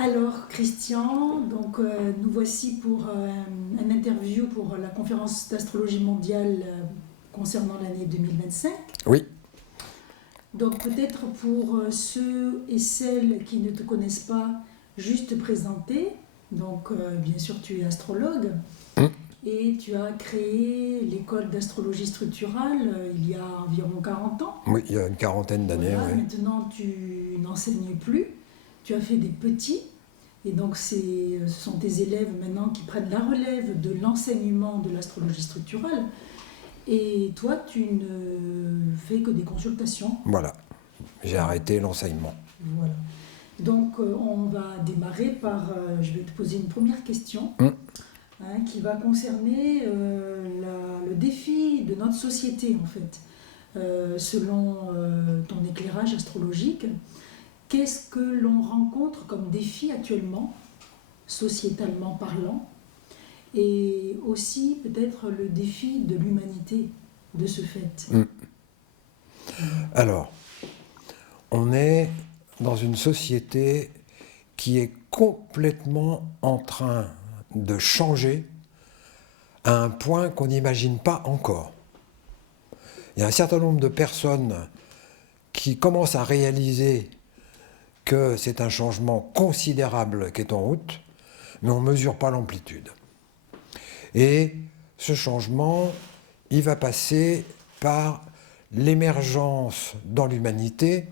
Alors, Christian, donc, nous voici pour un interview pour la conférence d'astrologie mondiale concernant l'année 2025. Oui, Donc, peut-être pour ceux et celles qui ne te connaissent pas, juste te présenter. Donc, bien sûr, tu es astrologue hum, et tu as créé l'école d'astrologie structurale il y a environ 40 ans. oui, il y a une quarantaine d'années, Voilà, oui. maintenant tu n'enseignes plus, tu as fait des petits, et donc ce sont tes élèves maintenant qui prennent la relève de l'enseignement de l'astrologie structurale, et toi tu ne fais que des consultations. Voilà, j'ai arrêté l'enseignement. Voilà. Donc on va démarrer par, je vais te poser une première question Hum, qui va concerner le défi de notre société en fait. Selon ton éclairage astrologique, qu'est-ce que l'on rencontre comme défi actuellement, sociétalement parlant, et aussi peut-être le défi de l'humanité de ce fait. hum. Alors, on est dans une société qui est complètement en train de changer à un point qu'on n'imagine pas encore. Il y a un certain nombre de personnes qui commencent à réaliser que c'est un changement considérable qui est en route, mais on ne mesure pas l'amplitude. Et ce changement, il va passer par l'émergence dans l'humanité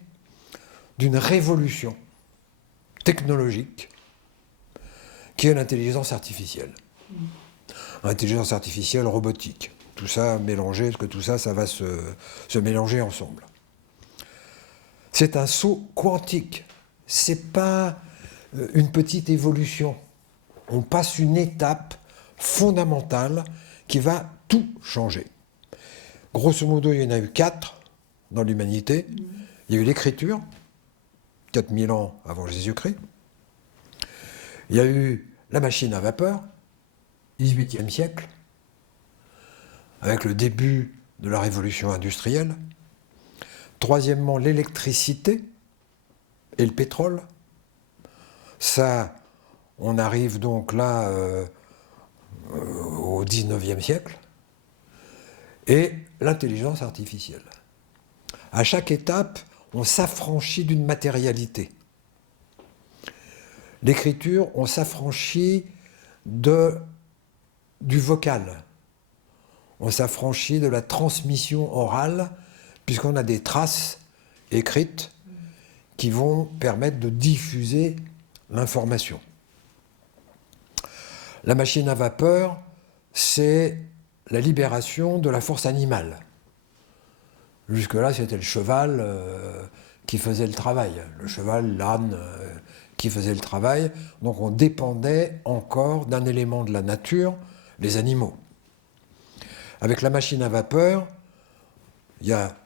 d'une révolution technologique qui est l'intelligence artificielle. Intelligence artificielle robotique. Tout ça mélangé, parce que tout ça, ça va se mélanger ensemble. C'est un saut quantique. C'est pas une petite évolution. On passe une étape fondamentale qui va tout changer. Grosso modo, il y en a eu 4 dans l'humanité. Il y a eu l'écriture, 4000 ans avant Jésus-Christ. Il y a eu la machine à vapeur, 18e siècle, avec le début de la révolution industrielle. Troisièmement, l'électricité et le pétrole. Ça, on arrive donc là au 19e siècle. Et l'intelligence artificielle. À chaque étape, on s'affranchit d'une matérialité. L'écriture, on s'affranchit du vocal. On s'affranchit de la transmission orale, puisqu'on a des traces écrites qui vont permettre de diffuser l'information. La machine à vapeur, c'est la libération de la force animale. Jusque-là, c'était le cheval qui faisait le travail. Le cheval, l'âne qui faisait le travail. Donc on dépendait encore d'un élément de la nature, les animaux. Avec la machine à vapeur, il y a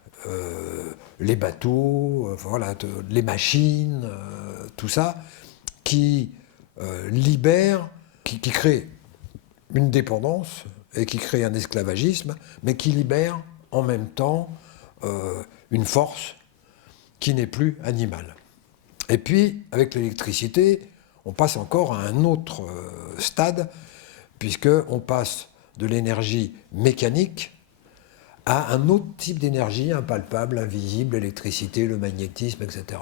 les bateaux, voilà, les machines, tout ça, qui libèrent, qui créent une dépendance et qui crée un esclavagisme, mais qui libère en même temps une force qui n'est plus animale. Et puis, avec l'électricité, on passe encore à un autre stade, puisqu'on passe de l'énergie mécanique à un autre type d'énergie impalpable, invisible, l'électricité, le magnétisme, etc.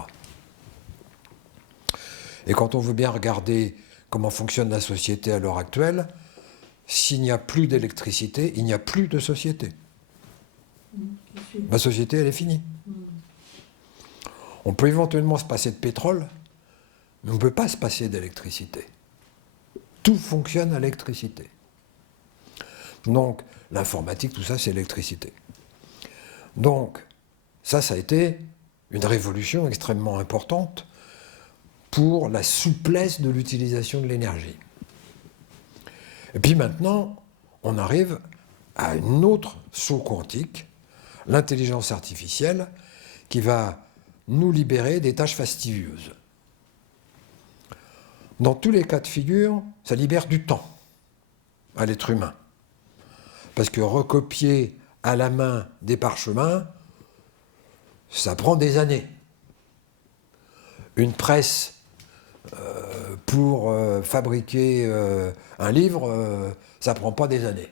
Et quand on veut bien regarder comment fonctionne la société à l'heure actuelle, s'il n'y a plus d'électricité, il n'y a plus de société. La société, elle est finie. On peut éventuellement se passer de pétrole, mais on ne peut pas se passer d'électricité. Tout fonctionne à l'électricité. Donc, l'informatique, tout ça, c'est l'électricité. Donc, ça a été une révolution extrêmement importante pour la souplesse de l'utilisation de l'énergie. Et puis maintenant, on arrive à une autre saut quantique, l'intelligence artificielle, qui va nous libérer des tâches fastidieuses. Dans tous les cas de figure, ça libère du temps à l'être humain. Parce que recopier à la main des parchemins, ça prend des années. Une presse pour fabriquer un livre, ça ne prend pas des années.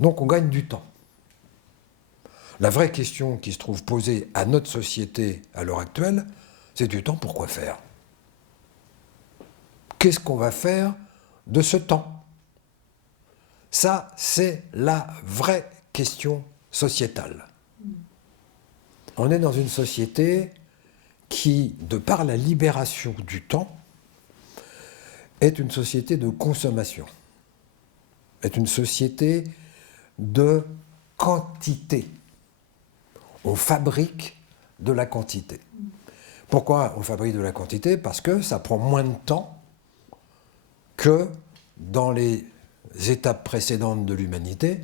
Donc on gagne du temps. La vraie question qui se trouve posée à notre société à l'heure actuelle, c'est du temps pour quoi faire? Qu'est-ce qu'on va faire de ce temps? Ça, c'est la vraie question sociétale. On est dans une société qui, de par la libération du temps, est une société de consommation, est une société de quantité. On fabrique de la quantité. Pourquoi on fabrique de la quantité? Parce que ça prend moins de temps que dans les étapes précédentes de l'humanité.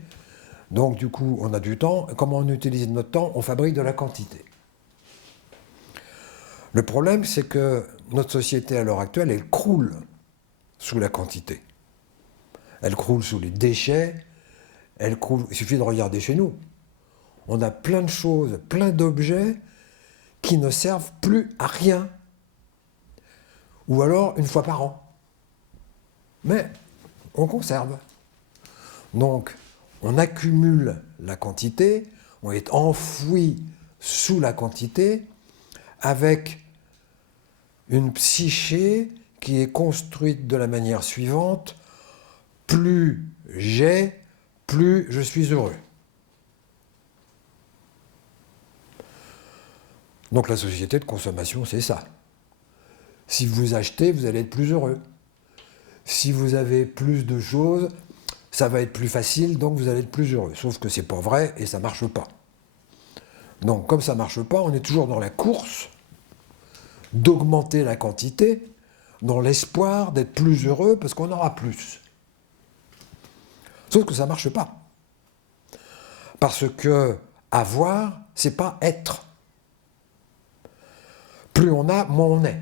Donc du coup, on a du temps. Comment on utilise notre temps? On fabrique de la quantité. Le problème, c'est que notre société à l'heure actuelle, elle croule sous la quantité. Elle croule sous les déchets, elle croule... Il suffit de regarder chez nous. On a plein de choses, plein d'objets qui ne servent plus à rien. Ou alors une fois par an. Mais on conserve. Donc, on accumule la quantité, on est enfoui sous la quantité, avec une psyché qui est construite de la manière suivante: plus j'ai, plus je suis heureux. Donc la société de consommation, c'est ça. Si vous achetez, vous allez être plus heureux. Si vous avez plus de choses, ça va être plus facile, donc vous allez être plus heureux. Sauf que c'est pas vrai et ça marche pas. Donc comme ça marche pas, on est toujours dans la course d'augmenter la quantité, dans l'espoir d'être plus heureux parce qu'on aura plus. Sauf que ça marche pas. Parce que avoir, c'est pas être. Plus on a, moins on est.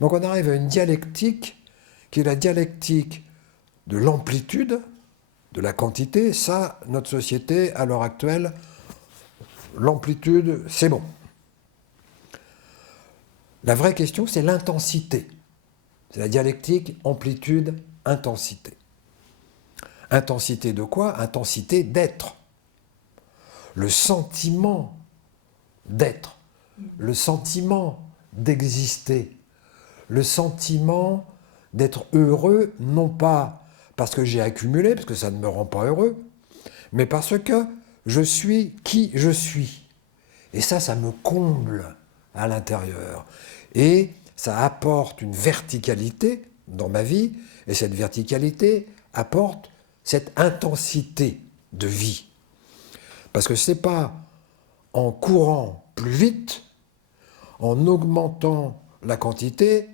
Donc on arrive à une dialectique qui est la dialectique de l'amplitude, de la quantité. Ça, notre société, à l'heure actuelle, l'amplitude, c'est bon. La vraie question, c'est l'intensité. C'est la dialectique amplitude-intensité. Intensité de quoi? Intensité d'être. Le sentiment d'être. Le sentiment d'exister. Le sentiment d'être heureux, non pas parce que j'ai accumulé, parce que ça ne me rend pas heureux, mais parce que je suis qui je suis. Et ça me comble à l'intérieur. Et ça apporte une verticalité dans ma vie, et cette verticalité apporte cette intensité de vie. Parce que ce n'est pas en courant plus vite, en augmentant la quantité,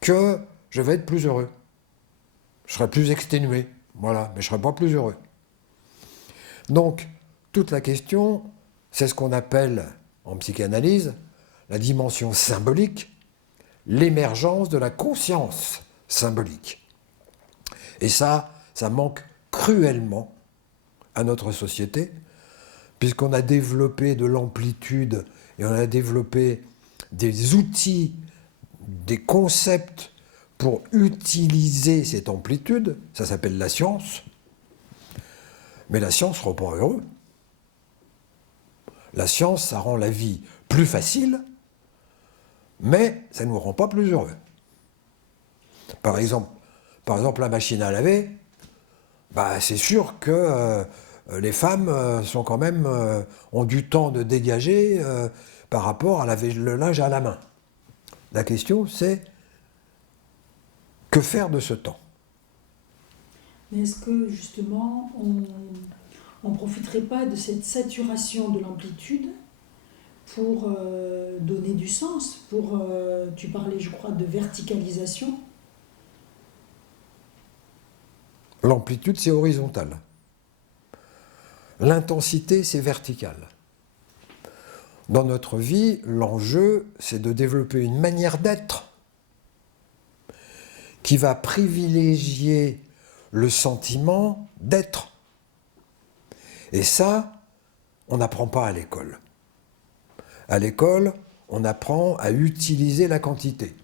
que je vais être plus heureux. Je serai plus exténué, voilà, mais je ne serai pas plus heureux. Donc, toute la question, c'est ce qu'on appelle en psychanalyse la dimension symbolique, l'émergence de la conscience symbolique. Et ça manque cruellement à notre société, puisqu'on a développé de l'amplitude et on a développé des outils, des concepts pour utiliser cette amplitude. Ça s'appelle la science. Mais la science ne rend pas heureux. La science, ça rend la vie plus facile, mais ça ne nous rend pas plus heureux. Par exemple, la machine à laver, c'est sûr que les femmes sont quand même, ont du temps de dégager par rapport à laver le linge à la main. La question, c'est que faire de ce temps? Mais est-ce que justement, on ne profiterait pas de cette saturation de l'amplitude pour donner du sens, pour, tu parlais, je crois, de verticalisation? L'amplitude, c'est horizontal. L'intensité, c'est vertical. Dans notre vie, l'enjeu, c'est de développer une manière d'être qui va privilégier le sentiment d'être. Et ça, on n'apprend pas à l'école. À l'école, on apprend à utiliser la quantité,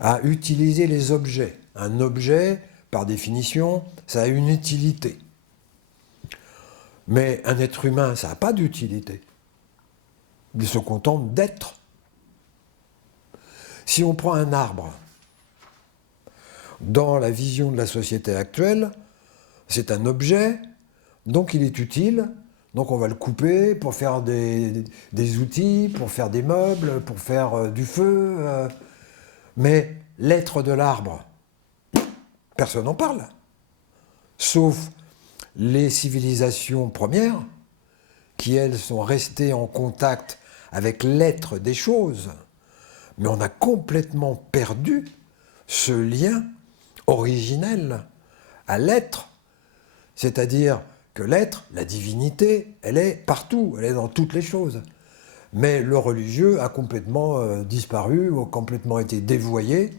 à utiliser les objets. Un objet, par définition, ça a une utilité. Mais un être humain, ça n'a pas d'utilité. Il se contente d'être. Si on prend un arbre, dans la vision de la société actuelle, c'est un objet, donc il est utile, donc on va le couper pour faire des outils, pour faire des meubles, pour faire du feu. Mais l'être de l'arbre, personne n'en parle. Sauf les civilisations premières, qui elles sont restées en contact avec l'être des choses. Mais on a complètement perdu ce lien originel à l'être. C'est-à-dire que l'être, la divinité, elle est partout, elle est dans toutes les choses. Mais le religieux a complètement disparu, ou complètement été dévoyé.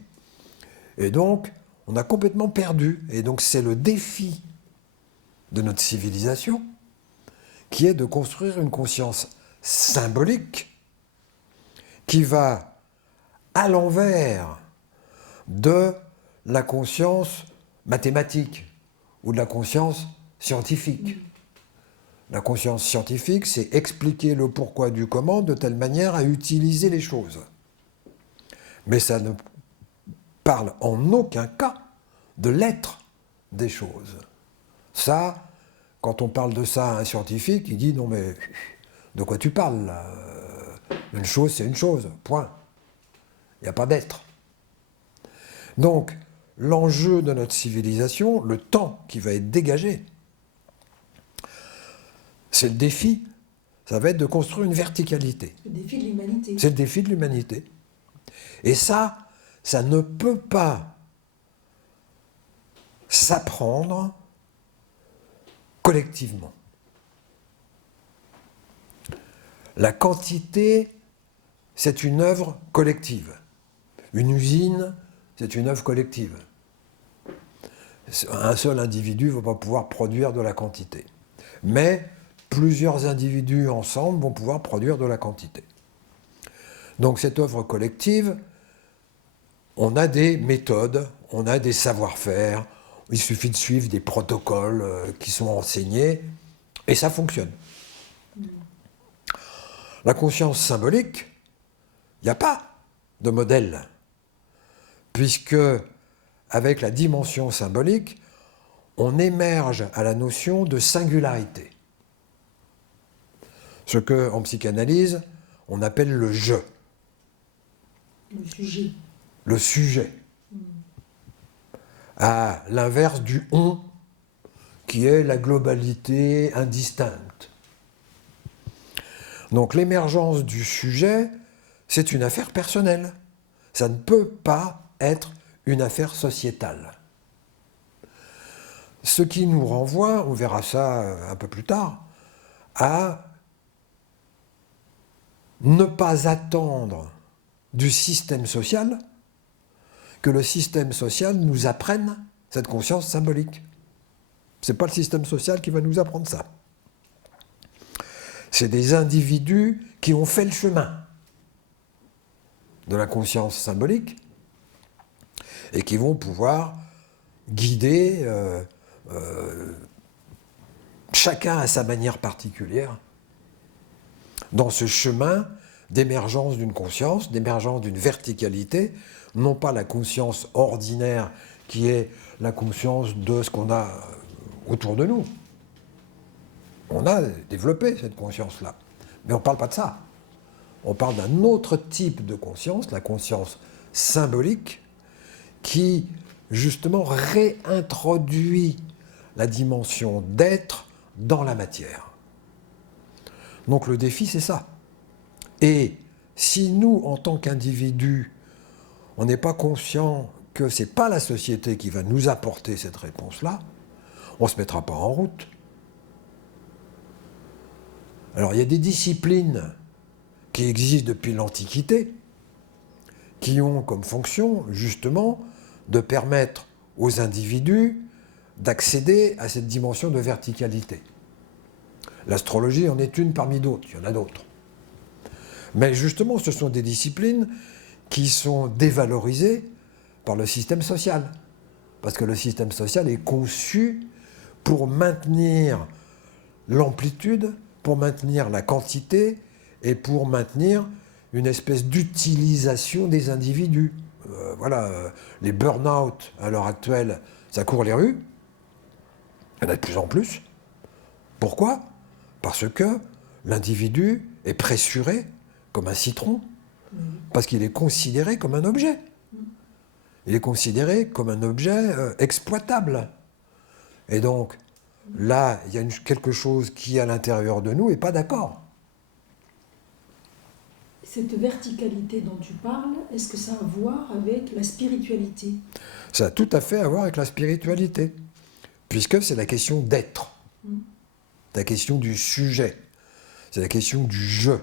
Et donc, on a complètement perdu. Et donc, c'est le défi de notre civilisation, qui est de construire une conscience symbolique qui va à l'envers de la conscience mathématique ou de la conscience scientifique. La conscience scientifique, c'est expliquer le pourquoi du comment de telle manière à utiliser les choses. Mais ça ne parle en aucun cas de l'être des choses. Ça, quand on parle de ça à un scientifique, il dit « Non mais, de quoi tu parles là ? Une chose, c'est une chose, point. Il n'y a pas d'être. » Donc, l'enjeu de notre civilisation, le temps qui va être dégagé, c'est le défi, ça va être de construire une verticalité. Le défi de l'humanité. C'est le défi de l'humanité. Et ça ne peut pas s'apprendre collectivement. La quantité, c'est une œuvre collective. Une usine, c'est une œuvre collective. Un seul individu ne va pas pouvoir produire de la quantité. Mais plusieurs individus ensemble vont pouvoir produire de la quantité. Donc cette œuvre collective, on a des méthodes, on a des savoir-faire, il suffit de suivre des protocoles qui sont enseignés, et ça fonctionne. La conscience symbolique, il n'y a pas de modèle, puisque avec la dimension symbolique, on émerge à la notion de singularité. Ce qu'en psychanalyse, on appelle le je. Le sujet. Le sujet. À l'inverse du on, qui est la globalité indistincte. Donc l'émergence du sujet, c'est une affaire personnelle. Ça ne peut pas être une affaire sociétale. Ce qui nous renvoie, on verra ça un peu plus tard, à ne pas attendre du système social que le système social nous apprenne cette conscience symbolique. Ce n'est pas le système social qui va nous apprendre ça. C'est des individus qui ont fait le chemin de la conscience symbolique et qui vont pouvoir guider chacun à sa manière particulière dans ce chemin d'émergence d'une conscience, d'émergence d'une verticalité, non pas la conscience ordinaire qui est la conscience de ce qu'on a autour de nous. On a développé cette conscience-là, mais on ne parle pas de ça. On parle d'un autre type de conscience, la conscience symbolique, qui justement réintroduit la dimension d'être dans la matière. Donc le défi, c'est ça. Et si nous, en tant qu'individus, on n'est pas conscient que ce n'est pas la société qui va nous apporter cette réponse-là, on ne se mettra pas en route. Alors il y a des disciplines qui existent depuis l'Antiquité, qui ont comme fonction, justement, de permettre aux individus d'accéder à cette dimension de verticalité. L'astrologie en est une parmi d'autres, il y en a d'autres. Mais justement, ce sont des disciplines qui sont dévalorisées par le système social. Parce que le système social est conçu pour maintenir l'amplitude, pour maintenir la quantité et pour maintenir une espèce d'utilisation des individus. Les burn-out à l'heure actuelle, ça court les rues. Il y en a de plus en plus. Pourquoi? Parce que l'individu est pressuré comme un citron, parce qu'il est considéré comme un objet. Il est considéré comme un objet exploitable. Et donc, là, il y a quelque chose qui, à l'intérieur de nous, n'est pas d'accord. Cette verticalité dont tu parles, est-ce que ça a à voir avec la spiritualité? Ça a tout à fait à voir avec la spiritualité, puisque c'est la question d'être, la question du sujet, c'est la question du je.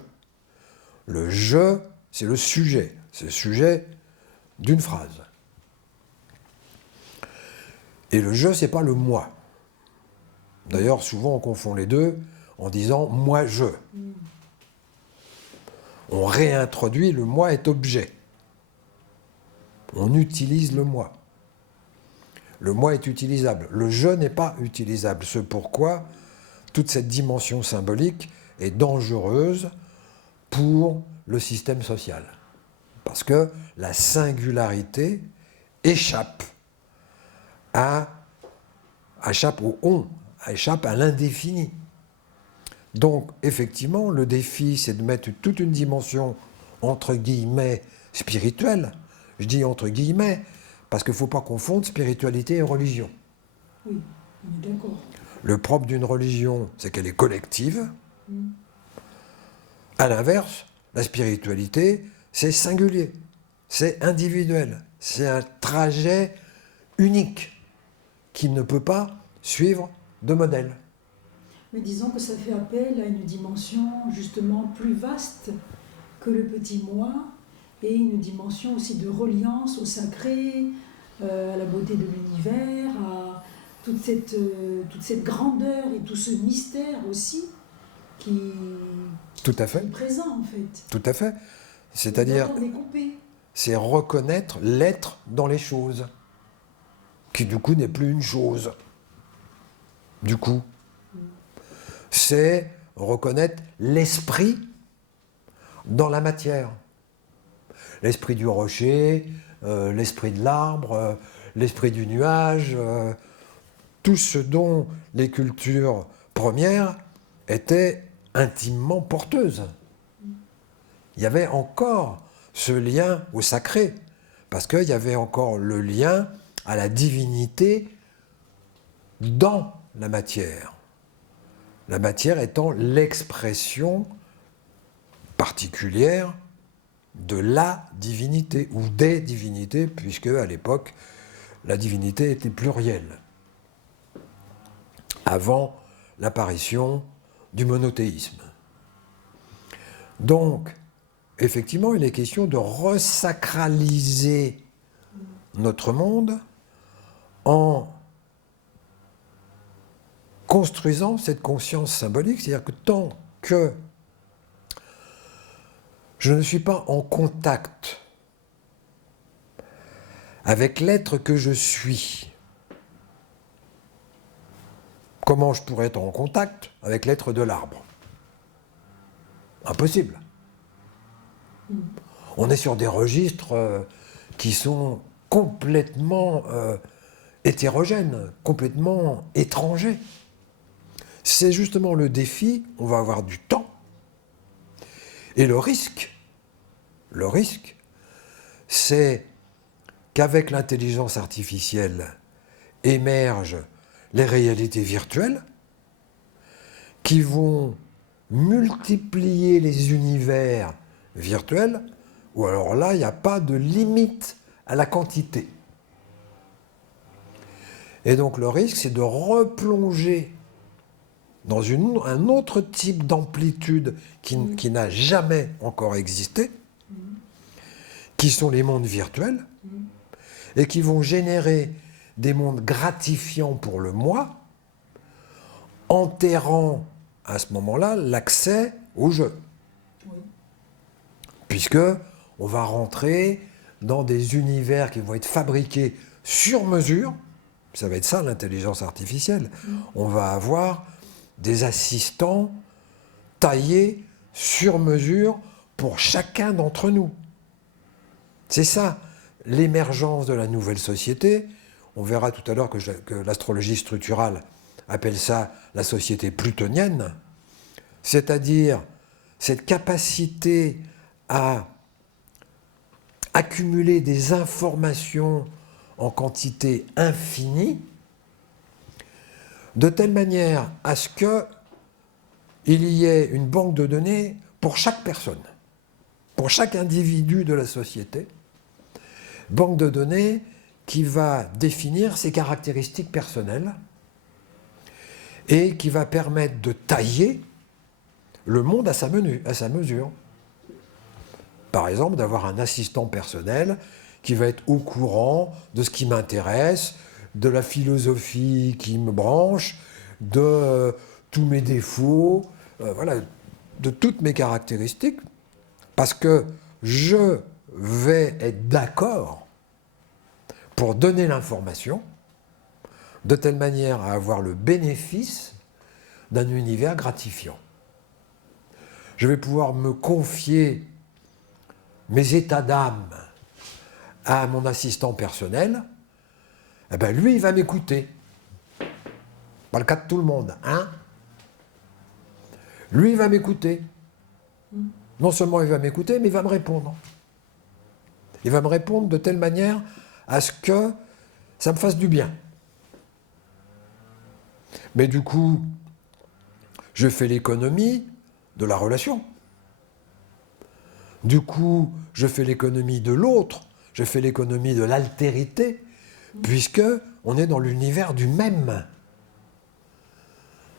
Le je, c'est le sujet d'une phrase. Et le je, c'est pas le moi. D'ailleurs, souvent, on confond les deux en disant « moi-je ». On réintroduit le moi est objet. On utilise le moi. Le moi est utilisable. Le je n'est pas utilisable. C'est pourquoi toute cette dimension symbolique est dangereuse pour le système social. Parce que la singularité échappe au on, échappe à l'indéfini. Donc, effectivement, le défi, c'est de mettre toute une dimension, entre guillemets, spirituelle. Je dis entre guillemets, parce qu'il ne faut pas confondre spiritualité et religion. Oui, on est d'accord. Le propre d'une religion, c'est qu'elle est collective. À l'inverse, la spiritualité, c'est singulier, c'est individuel, c'est un trajet unique qui ne peut pas suivre de modèle. Mais disons que ça fait appel à une dimension justement plus vaste que le petit moi et une dimension aussi de reliance au sacré, à la beauté de l'univers, à toute cette grandeur et tout ce mystère aussi qui Tout à fait. est présent en fait. Tout à fait. C'est-à-dire, c'est reconnaître l'être dans les choses, qui du coup n'est plus une chose. Du coup, c'est reconnaître l'esprit dans la matière. L'esprit du rocher, l'esprit de l'arbre, l'esprit du nuage, tout ce dont les cultures premières étaient intimement porteuses. Il y avait encore ce lien au sacré, parce qu'il y avait encore le lien à la divinité dans la matière. La matière étant l'expression particulière de la divinité, ou des divinités, puisque à l'époque, la divinité était plurielle, avant l'apparition du monothéisme. Donc, effectivement, il est question de resacraliser notre monde en construisant cette conscience symbolique, c'est-à-dire que tant que je ne suis pas en contact avec l'être que je suis, comment je pourrais être en contact avec l'être de l'arbre? Impossible. On est sur des registres qui sont complètement hétérogènes, complètement étrangers. C'est justement le défi, on va avoir du temps. Et le risque, c'est qu'avec l'intelligence artificielle émergent les réalités virtuelles qui vont multiplier les univers virtuels, où alors là, il n'y a pas de limite à la quantité. Et donc le risque, c'est de replonger dans un autre type d'amplitude qui n'a jamais encore existé, qui sont les mondes virtuels, et qui vont générer des mondes gratifiants pour le moi, enterrant à ce moment-là l'accès au jeu. Oui. puisque on va rentrer dans des univers qui vont être fabriqués sur mesure. Ça va être ça l'intelligence artificielle. On va avoir des assistants taillés sur mesure pour chacun d'entre nous. C'est ça l'émergence de la nouvelle société. On verra tout à l'heure que l'astrologie structurale appelle ça la société plutonienne, c'est-à-dire cette capacité à accumuler des informations en quantité infinie, de telle manière à ce qu'il y ait une banque de données pour chaque personne, pour chaque individu de la société, banque de données qui va définir ses caractéristiques personnelles et qui va permettre de tailler le monde à sa mesure. Par exemple, d'avoir un assistant personnel qui va être au courant de ce qui m'intéresse, de la philosophie qui me branche, de tous mes défauts, voilà, de toutes mes caractéristiques, parce que je vais être d'accord pour donner l'information de telle manière à avoir le bénéfice d'un univers gratifiant. Je vais pouvoir me confier mes états d'âme à mon assistant personnel, eh ben lui, il va m'écouter. Pas le cas de tout le monde, hein? Lui, il va m'écouter. Non seulement il va m'écouter, mais il va me répondre. Il va me répondre de telle manière à ce que ça me fasse du bien. Mais du coup, je fais l'économie de la relation. Du coup, je fais l'économie de l'autre, je fais l'économie de l'altérité, puisque on est dans l'univers du même.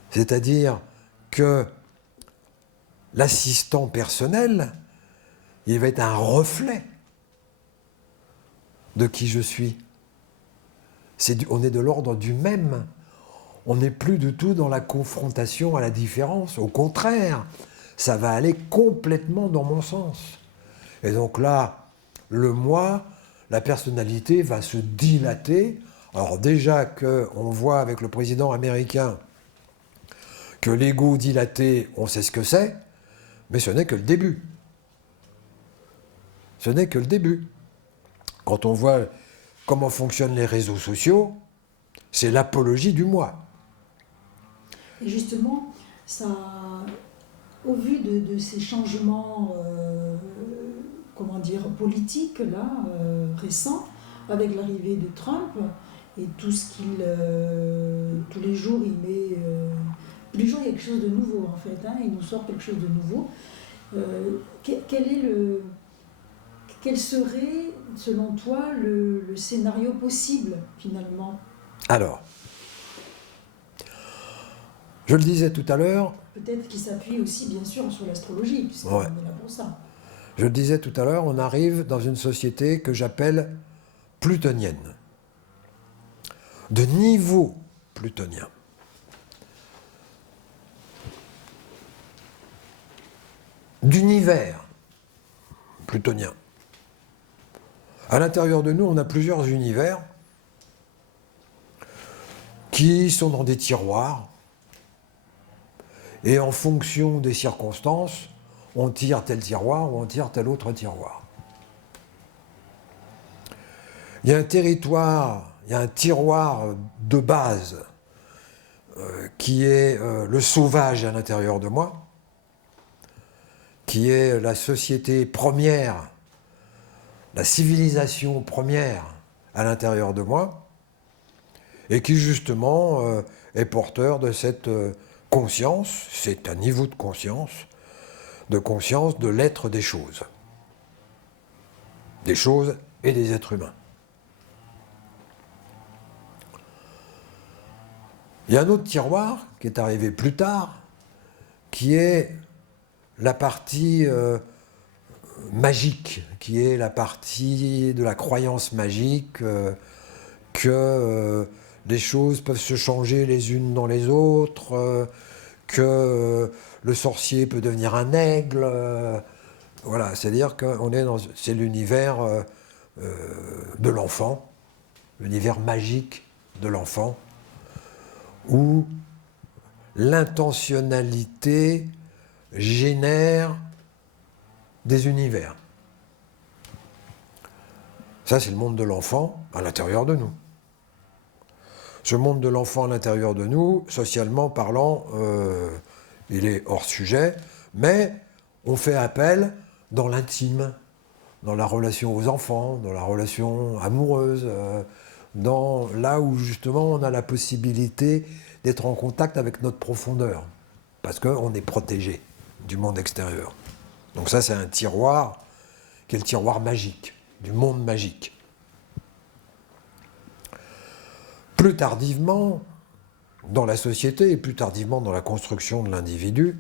C'est-à-dire que l'assistant personnel, il va être un reflet de qui je suis. On est de l'ordre du même. On n'est plus du tout dans la confrontation à la différence. Au contraire, ça va aller complètement dans mon sens. Et donc là, le moi, la personnalité va se dilater. Alors déjà qu'on voit avec le président américain que l'ego dilaté, on sait ce que c'est, mais ce n'est que le début. Ce n'est que le début. Quand on voit comment fonctionnent les réseaux sociaux, c'est l'apologie du moi. Et justement, ça, au vu de ces changements politiques là, récents, avec l'arrivée de Trump et tout ce qu'il... tous les jours, il met... tous les jours, il y a quelque chose de nouveau, en fait. Hein, il nous sort quelque chose de nouveau. Quel serait, selon toi, le scénario possible, finalement? Alors, je le disais tout à l'heure... Peut-être qu'il s'appuie aussi, bien sûr, sur l'astrologie, puisqu'on est là pour ça. Je le disais tout à l'heure, on arrive dans une société que j'appelle plutonienne, de niveau plutonien. D'univers plutonien. À l'intérieur de nous, on a plusieurs univers qui sont dans des tiroirs, et en fonction des circonstances, on tire tel tiroir ou on tire tel autre tiroir. Il y a un territoire, il y a un tiroir de base qui est le sauvage à l'intérieur de moi, qui est la société première, la civilisation première à l'intérieur de moi, et qui justement est porteur de cette conscience, c'est un niveau de conscience de l'être des choses et des êtres humains. Il y a un autre tiroir qui est arrivé plus tard, qui est la partie magique, qui est la partie de la croyance magique, que les choses peuvent se changer les unes dans les autres, que le sorcier peut devenir un aigle, Voilà, c'est-à-dire que c'est l'univers de l'enfant, l'univers magique de l'enfant, où l'intentionnalité génère des univers. Ça, c'est le monde de l'enfant à l'intérieur de nous. Ce monde de l'enfant à l'intérieur de nous, socialement parlant, il est hors sujet, mais on fait appel dans l'intime, dans la relation aux enfants, dans la relation amoureuse, là où justement on a la possibilité d'être en contact avec notre profondeur, parce qu'on est protégé du monde extérieur. Donc ça, c'est un tiroir qui est le tiroir magique, du monde magique. Plus tardivement, dans la société et plus tardivement dans la construction de l'individu,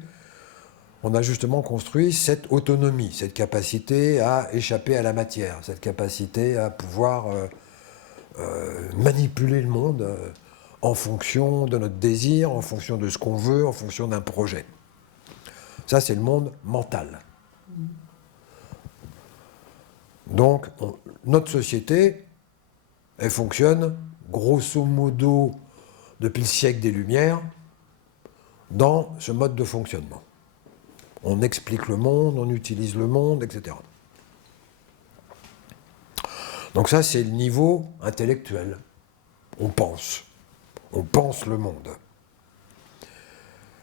on a justement construit cette autonomie, cette capacité à échapper à la matière, cette capacité à pouvoir manipuler le monde en fonction de notre désir, en fonction de ce qu'on veut, en fonction d'un projet. Ça, c'est le monde mental. Donc, notre société, elle fonctionne grosso modo depuis le siècle des Lumières dans ce mode de fonctionnement. On explique le monde, on utilise le monde, etc. Donc ça, c'est le niveau intellectuel. On pense le monde.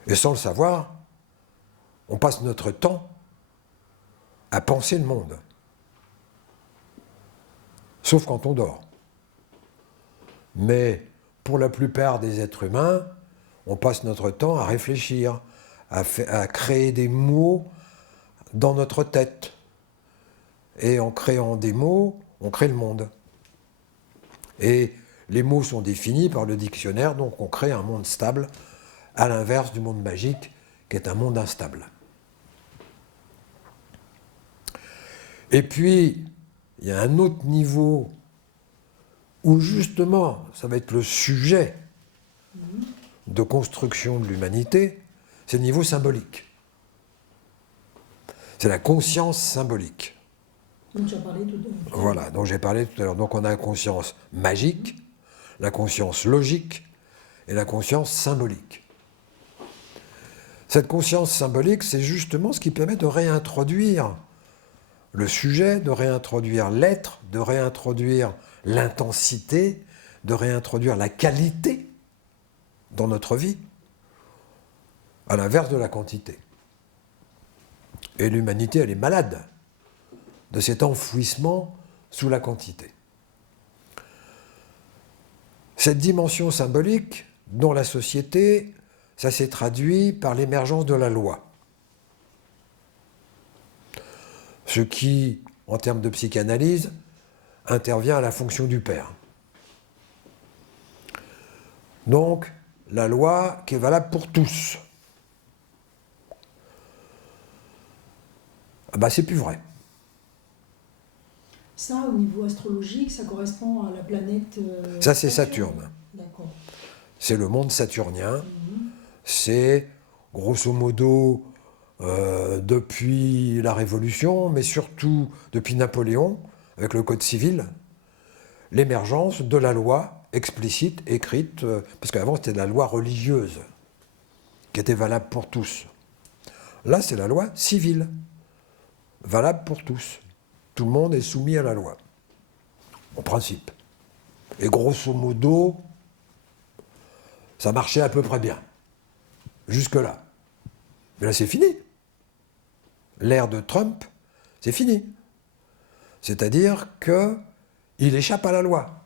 Et sans le savoir, on passe notre temps à penser le monde. Sauf quand on dort. Mais pour la plupart des êtres humains, on passe notre temps à réfléchir, à créer des mots dans notre tête. Et en créant des mots, on crée le monde. Et les mots sont définis par le dictionnaire, donc on crée un monde stable, à l'inverse du monde magique, qui est un monde instable. Et puis, il y a un autre niveau où justement, ça va être le sujet de construction de l'humanité, c'est le niveau symbolique. C'est la conscience symbolique. Donc tu as parlé tout à l'heure. Voilà, dont j'ai parlé tout à l'heure. Donc on a la conscience magique, la conscience logique et la conscience symbolique. Cette conscience symbolique, c'est justement ce qui permet de réintroduire le sujet, de réintroduire l'être, de réintroduire l'intensité, de réintroduire la qualité dans notre vie, à l'inverse de la quantité. Et l'humanité, elle est malade de cet enfouissement sous la quantité. Cette dimension symbolique, dans la société, ça s'est traduit par l'émergence de la loi. Ce qui, en termes de psychanalyse, intervient à la fonction du père. Donc, la loi qui est valable pour tous. Ah ben, c'est plus vrai. Ça, au niveau astrologique, ça correspond à la planète... Ça, c'est Saturne. D'accord. C'est le monde saturnien. C'est, grosso modo, depuis la Révolution, mais surtout depuis Napoléon, avec le Code civil, l'émergence de la loi explicite, écrite, parce qu'avant c'était de la loi religieuse, qui était valable pour tous. Là, c'est la loi civile, valable pour tous. Tout le monde est soumis à la loi, en principe. Et grosso modo, ça marchait à peu près bien, jusque-là. Mais là, c'est fini. L'ère de Trump, c'est fini. C'est-à-dire qu'il échappe à la loi.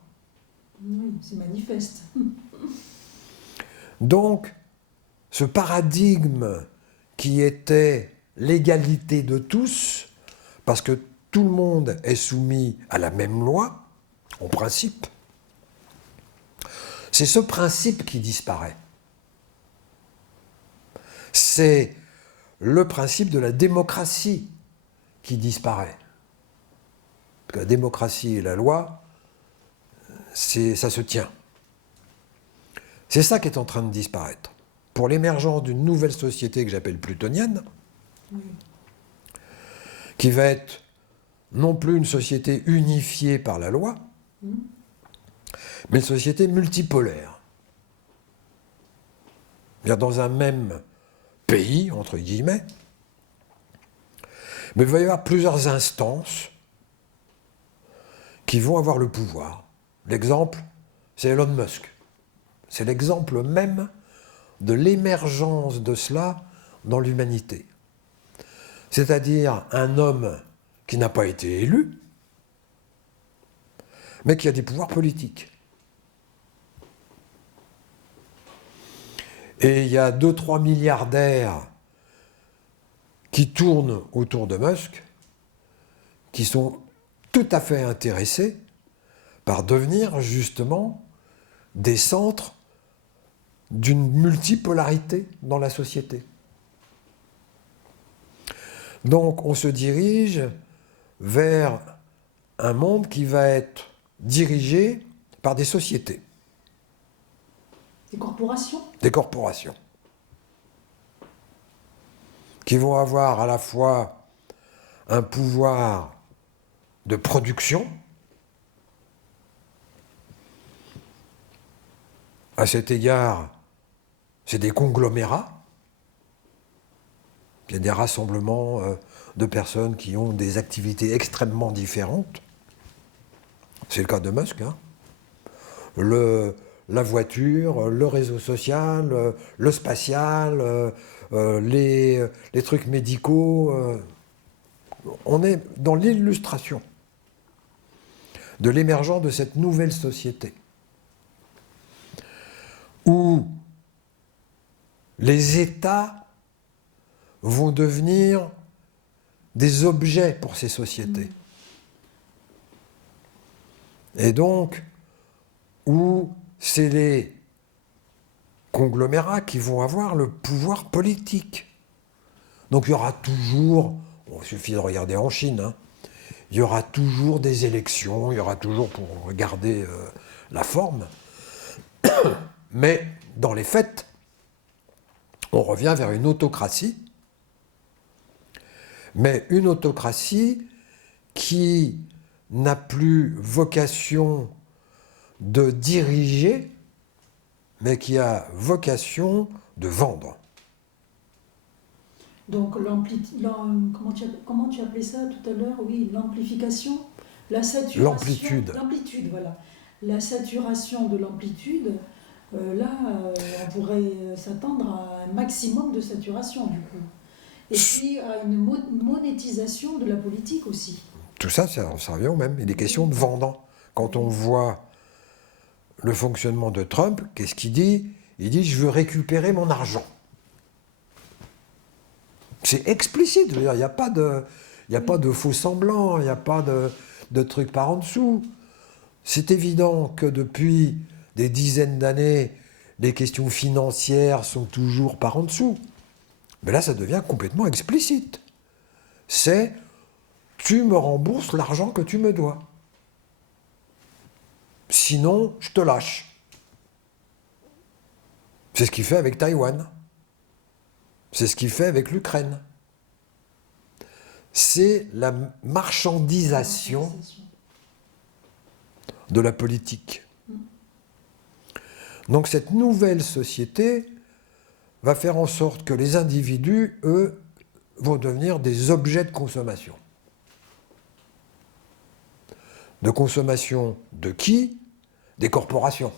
Oui, c'est manifeste. Donc, ce paradigme qui était l'égalité de tous, parce que tout le monde est soumis à la même loi, en principe, c'est ce principe qui disparaît. C'est le principe de la démocratie qui disparaît. Parce que la démocratie et la loi, ça se tient. C'est ça qui est en train de disparaître. Pour l'émergence d'une nouvelle société que j'appelle plutonienne, qui va être non plus une société unifiée par la loi, mais une société multipolaire. C'est-à-dire dans un même pays, entre guillemets, mais il va y avoir plusieurs instances qui vont avoir le pouvoir. L'exemple, c'est Elon Musk. C'est l'exemple même de l'émergence de cela dans l'humanité. C'est-à-dire un homme qui n'a pas été élu, mais qui a des pouvoirs politiques. Et il y a 2-3 milliardaires qui tournent autour de Musk, qui sont tout à fait intéressés par devenir justement des centres d'une multipolarité dans la société. Donc on se dirige vers un monde qui va être dirigé par des sociétés. Des corporations? Des corporations. Qui vont avoir à la fois un pouvoir de production. À cet égard, c'est des conglomérats. Il y a des rassemblements de personnes qui ont des activités extrêmement différentes. C'est le cas de Musk. Hein. La voiture, le réseau social, le spatial, les trucs médicaux. On est dans l'illustration de l'émergence de cette nouvelle société où les États vont devenir des objets pour ces sociétés. Et donc, où c'est les conglomérats qui vont avoir le pouvoir politique. Donc il y aura toujours, il suffit de regarder en Chine, hein, il y aura toujours des élections, il y aura toujours, pour regarder la forme, mais dans les faits, on revient vers une autocratie, mais une autocratie qui n'a plus vocation de diriger, mais qui a vocation de vendre. Donc, comment tu appelais ça tout à l'heure? Oui, l'amplification, la saturation. L'amplitude. L'amplitude, voilà. La saturation de l'amplitude, on pourrait s'attendre à un maximum de saturation, du coup. Et puis à une monétisation de la politique aussi. Tout ça, ça revient au même. Il est question de vendre. Quand on voit le fonctionnement de Trump, qu'est-ce qu'il dit? Il dit « je veux récupérer mon argent ». C'est explicite, je veux dire, il n'y a pas de faux semblants, il n'y a pas de trucs par en dessous. C'est évident que depuis des dizaines d'années, les questions financières sont toujours par en dessous. Mais là, ça devient complètement explicite. C'est « tu me rembourses l'argent que tu me dois. Sinon, je te lâche ». C'est ce qu'il fait avec Taïwan. C'est ce qu'il fait avec l'Ukraine. C'est la marchandisation de la politique. Donc cette nouvelle société va faire en sorte que les individus, eux, vont devenir des objets de consommation. De consommation de qui? Des corporations.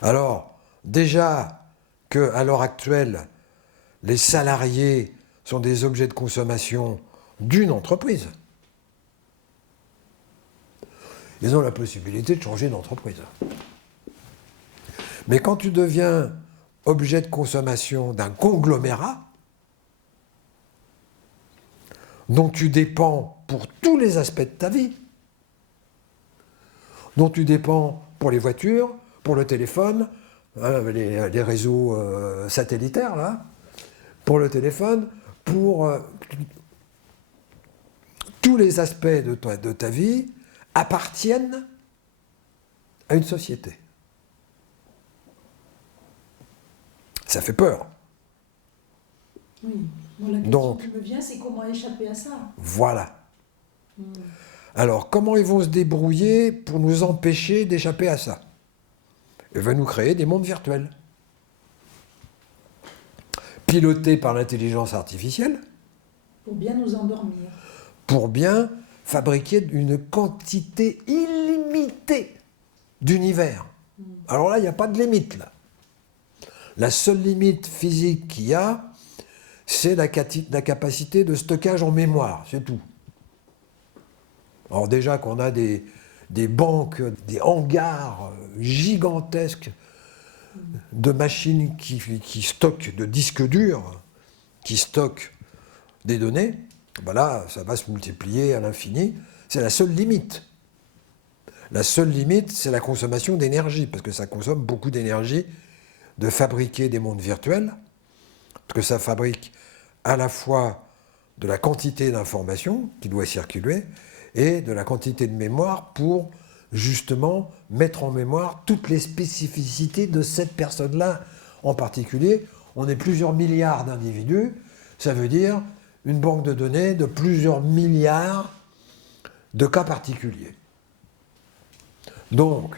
Alors, déjà qu'à l'heure actuelle, les salariés sont des objets de consommation d'une entreprise. Ils ont la possibilité de changer d'entreprise. Mais quand tu deviens objet de consommation d'un conglomérat, dont tu dépends pour tous les aspects de ta vie, dont tu dépends pour les voitures, pour le téléphone, les réseaux satellitaires, là, pour le téléphone, pour tous les aspects de ta vie appartiennent à une société. Ça fait peur. Oui. Bon, la question Donc, qui me vient, c'est comment échapper à ça. voilà. Alors, comment ils vont se débrouiller pour nous empêcher d'échapper à ça? Ils vont nous créer des mondes virtuels, pilotés par l'intelligence artificielle, Pour bien nous endormir. pour bien fabriquer une quantité illimitée d'univers. Alors là, il n'y a pas de limite, là. La seule limite physique qu'il y a, c'est la capacité de stockage en mémoire, c'est tout. Alors déjà qu'on a des banques, des hangars gigantesques de machines qui stockent de disques durs, qui stockent des données, ben là, ça va se multiplier à l'infini. C'est la seule limite. La seule limite, c'est la consommation d'énergie, parce que ça consomme beaucoup d'énergie de fabriquer des mondes virtuels, parce que ça fabrique à la fois de la quantité d'informations qui doit circuler et de la quantité de mémoire pour justement mettre en mémoire toutes les spécificités de cette personne-là en particulier. On est plusieurs milliards d'individus, ça veut dire une banque de données de plusieurs milliards de cas particuliers. Donc,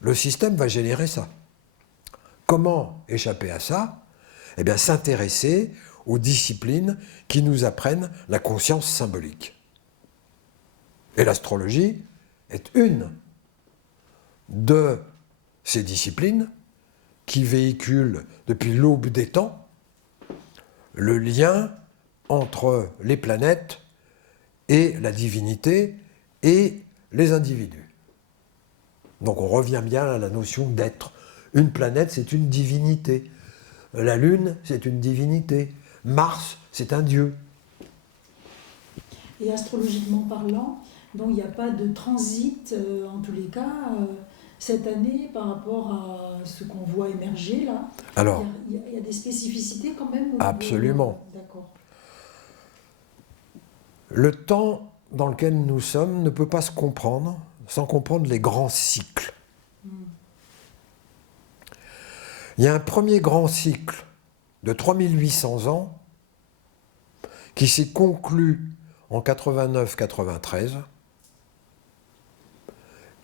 le système va générer ça. Comment échapper à ça? Eh bien, s'intéresser aux disciplines qui nous apprennent la conscience symbolique. Et l'astrologie est une de ces disciplines qui véhiculent depuis l'aube des temps le lien entre les planètes et la divinité et les individus. Donc on revient bien à la notion d'être. Une planète, c'est une divinité. La Lune, c'est une divinité. Mars, c'est un dieu. Et astrologiquement parlant, donc il n'y a pas de transit, en tous les cas, cette année par rapport à ce qu'on voit émerger là. Alors, Il y a des spécificités quand même absolument. D'accord. Le temps dans lequel nous sommes ne peut pas se comprendre sans comprendre les grands cycles. Il y a un premier grand cycle de 3800 ans qui s'est conclu en 89-93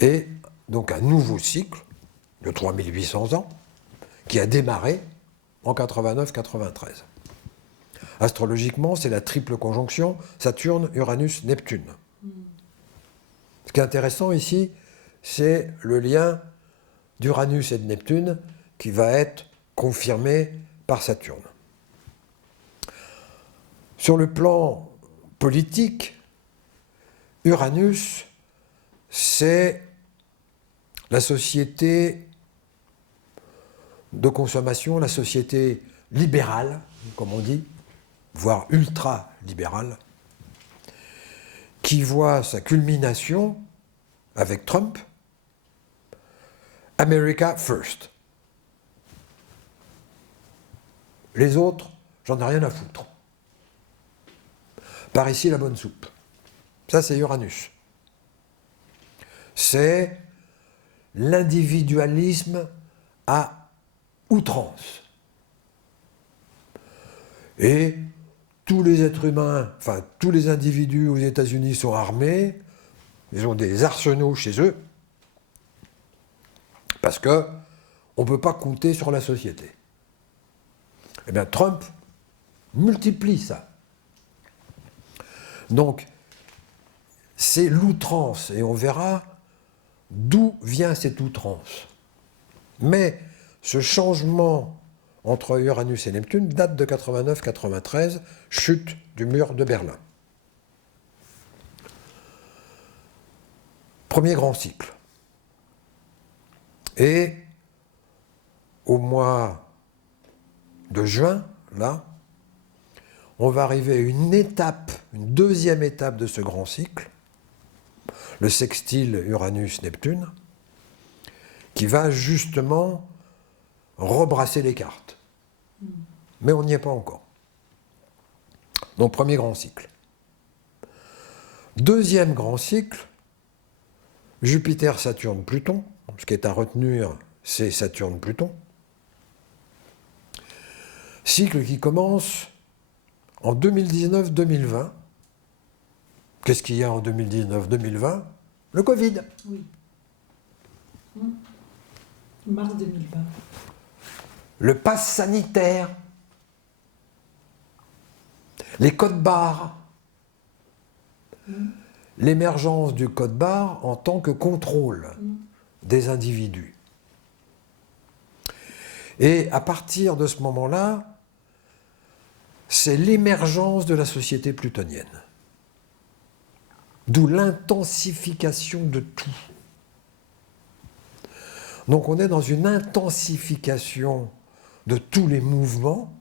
et donc un nouveau cycle de 3800 ans qui a démarré en 89-93. Astrologiquement, c'est la triple conjonction Saturne, Uranus, Neptune. Ce qui est intéressant ici, c'est le lien d'Uranus et de Neptune qui va être confirmé par Saturne. Sur le plan politique, Uranus, c'est la société de consommation, la société libérale, comme on dit, voire ultra-libérale, qui voit sa culmination avec Trump, America First. Les autres, j'en ai rien à foutre. Par ici, la bonne soupe. Ça, c'est Uranus. C'est l'individualisme à outrance. Et tous les êtres humains, enfin tous les individus aux États-Unis sont armés, ils ont des arsenaux chez eux, parce qu'on ne peut pas compter sur la société. Eh bien, Trump multiplie ça. Donc, c'est l'outrance, et on verra d'où vient cette outrance. Mais ce changement entre Uranus et Neptune date de 89-93, chute du mur de Berlin. Premier grand cycle. Et au mois de juin, là, on va arriver à une étape, une deuxième étape de ce grand cycle, le sextile Uranus-Neptune, qui va justement rebrasser les cartes. Mais on n'y est pas encore. Donc, premier grand cycle. Deuxième grand cycle, Jupiter, Saturne, Pluton. Ce qui est à retenir, c'est Saturne, Pluton. Cycle qui commence En 2019-2020, qu'est-ce qu'il y a en 2019-2020? Le Covid. Oui. Mars 2020. Le pass sanitaire. Les codes barres. L'émergence du code barre en tant que contrôle des individus. Et à partir de ce moment-là, c'est l'émergence de la société plutonienne. D'où l'intensification de tout. Donc on est dans une intensification de tous les mouvements,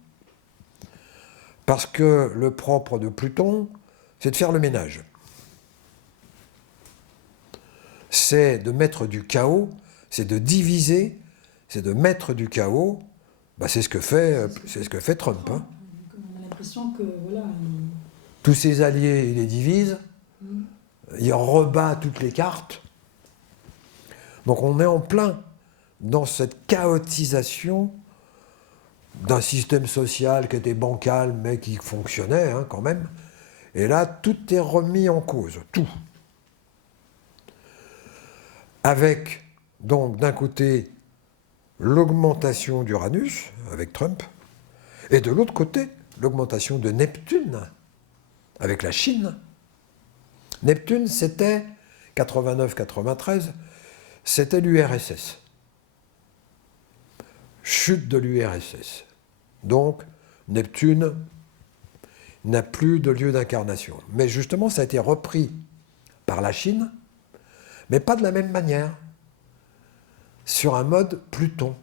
parce que le propre de Pluton, c'est de faire le ménage. C'est de mettre du chaos, c'est de diviser, c'est de mettre du chaos. Bah, c'est ce que fait Trump. Hein. On a l'impression que voilà. Tous ses alliés, il les divise, il rebat toutes les cartes. Donc on est en plein dans cette chaotisation d'un système social qui était bancal mais qui fonctionnait hein, quand même. Et là, tout est remis en cause, tout. Avec, donc, d'un côté, l'augmentation d'Uranus, avec Trump, et de l'autre côté, l'augmentation de Neptune, avec la Chine. Neptune, c'était, 89-93, c'était l'URSS. Chute de l'URSS. Donc, Neptune n'a plus de lieu d'incarnation. Mais justement, ça a été repris par la Chine, mais pas de la même manière, sur un mode Pluton.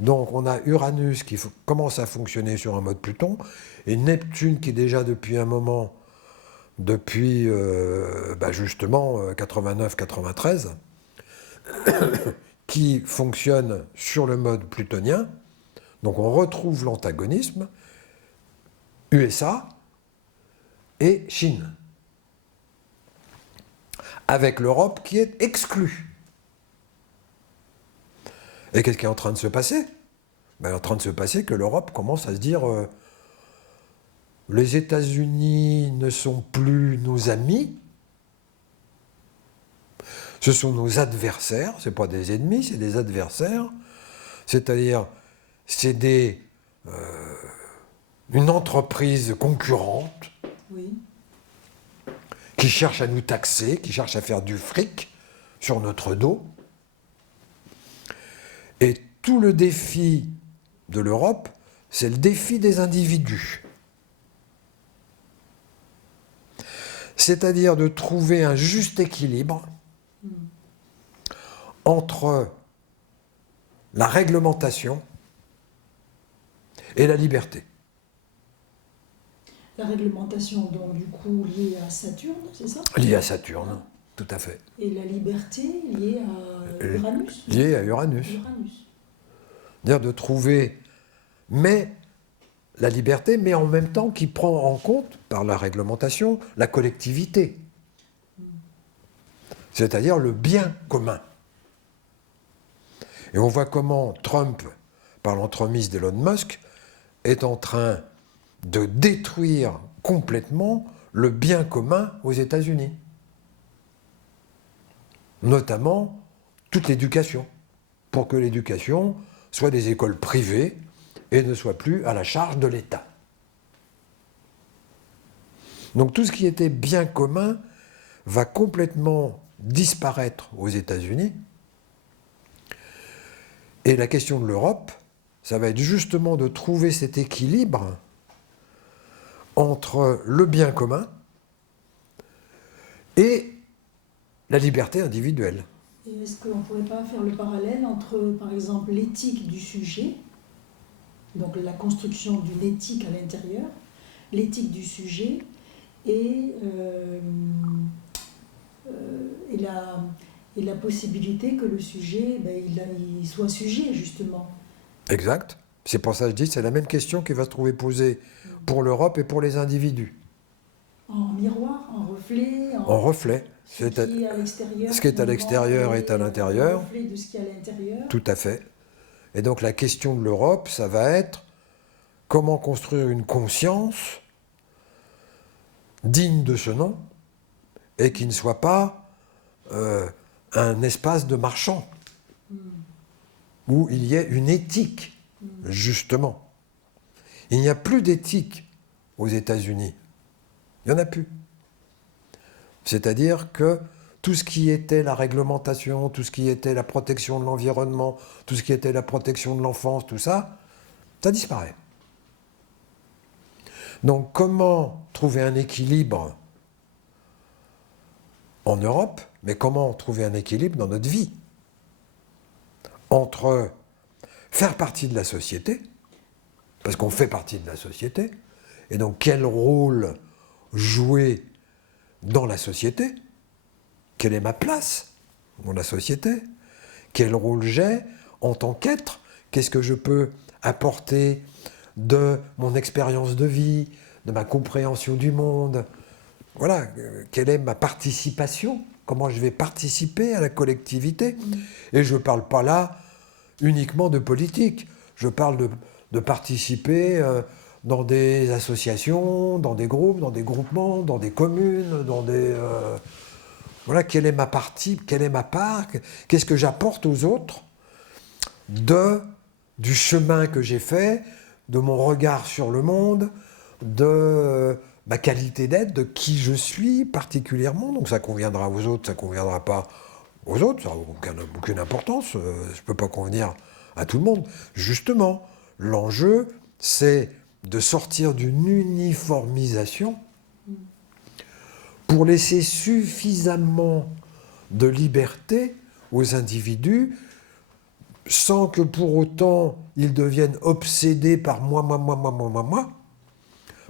Donc on a Uranus qui commence à fonctionner sur un mode Pluton, et Neptune qui déjà depuis un moment, depuis justement 89-93, qui fonctionne sur le mode plutonien. Donc on retrouve l'antagonisme USA et Chine, avec l'Europe qui est exclue. Et qu'est-ce qui est en train de se passer? Il est en train de se passer que l'Europe commence à se dire les États-Unis ne sont plus nos amis, ce sont nos adversaires, ce n'est pas des ennemis, c'est des adversaires, c'est-à-dire c'est une entreprise concurrente qui cherche à nous taxer, qui cherche à faire du fric sur notre dos. Et tout le défi de l'Europe, c'est le défi des individus. C'est-à-dire de trouver un juste équilibre entre la réglementation et la liberté. La réglementation, donc, du coup, liée à Saturne, c'est ça? Liée à Saturne, tout à fait. Et la liberté liée à Uranus? Liée à Uranus. C'est-à-dire de trouver, mais la liberté, mais en même temps qui prend en compte, par la réglementation, la collectivité. C'est-à-dire le bien commun. Et on voit comment Trump, par l'entremise d'Elon Musk, est en train de détruire complètement le bien commun aux États-Unis. Notamment toute l'éducation, pour que l'éducation soit des écoles privées et ne soit plus à la charge de l'État. Donc tout ce qui était bien commun va complètement disparaître aux États-Unis. Et la question de l'Europe, ça va être justement de trouver cet équilibre entre le bien commun et la liberté individuelle. Et est-ce qu'on ne pourrait pas faire le parallèle entre, par exemple, l'éthique du sujet, donc la construction d'une éthique à l'intérieur, l'éthique du sujet et la possibilité que le sujet, il soit sujet, justement. Exact. C'est pour ça que je dis que c'est la même question qui va se trouver posée pour l'Europe et pour les individus. En miroir, en reflet. En reflet. Ce qui est à l'extérieur. Ce qui est à l'extérieur est à l'intérieur. En reflet de ce qui est à l'intérieur. Tout à fait. Et donc la question de l'Europe, ça va être comment construire une conscience digne de ce nom et qui ne soit pas un espace de marchands, où il y ait une éthique, justement. Il n'y a plus d'éthique aux États-Unis. Il n'y en a plus. C'est-à-dire que tout ce qui était la réglementation, tout ce qui était la protection de l'environnement, tout ce qui était la protection de l'enfance, tout ça, ça disparaît. Donc comment trouver un équilibre en Europe, mais comment trouver un équilibre dans notre vie entre faire partie de la société, parce qu'on fait partie de la société, et donc quel rôle jouer dans la société, quelle est ma place dans la société, quel rôle j'ai en tant qu'être, qu'est-ce que je peux apporter de mon expérience de vie, de ma compréhension du monde, voilà, quelle est ma participation, comment je vais participer à la collectivité. Et je ne parle pas là uniquement de politique, je parle de participer dans des associations, dans des groupes, dans des groupements, dans des communes, dans des... voilà, quelle est ma partie, quelle est ma part, qu'est-ce que j'apporte aux autres du chemin que j'ai fait, de mon regard sur le monde, de ma qualité d'être, de qui je suis particulièrement. Donc ça conviendra aux autres, ça ne conviendra pas aux autres, ça n'a aucune importance, je ne peux pas convenir à tout le monde. Justement, l'enjeu, c'est de sortir d'une uniformisation pour laisser suffisamment de liberté aux individus sans que pour autant ils deviennent obsédés par moi.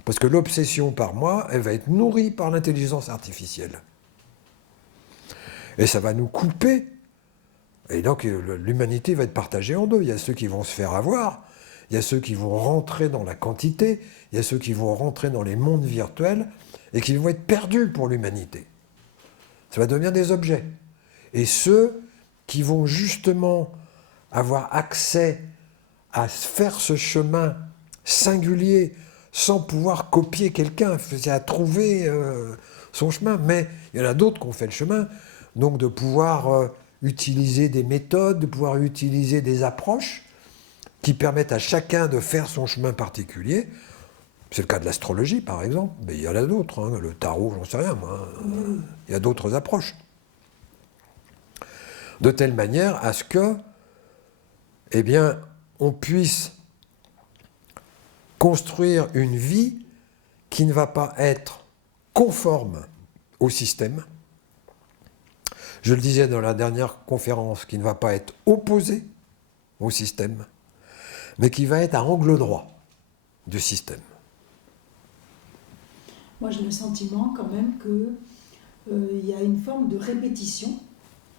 Parce que l'obsession par moi, elle va être nourrie par l'intelligence artificielle. Et ça va nous couper. Et donc l'humanité va être partagée en deux. Il y a ceux qui vont se faire avoir, il y a ceux qui vont rentrer dans la quantité, il y a ceux qui vont rentrer dans les mondes virtuels et qui vont être perdus pour l'humanité. Ça va devenir des objets. Et ceux qui vont justement avoir accès à faire ce chemin singulier sans pouvoir copier quelqu'un, c'est à trouver son chemin. Mais il y en a d'autres qui ont fait le chemin, donc de pouvoir utiliser des méthodes, de pouvoir utiliser des approches qui permettent à chacun de faire son chemin particulier. C'est le cas de l'astrologie, par exemple, mais il y en a d'autres, hein, le tarot, j'en sais rien, moi. Il y a d'autres approches. De telle manière à ce que, eh bien, on puisse construire une vie qui ne va pas être conforme au système. Je le disais dans la dernière conférence, qui ne va pas être opposée au système, mais qui va être à angle droit du système. Moi, j'ai le sentiment quand même qu'il y a une forme de répétition,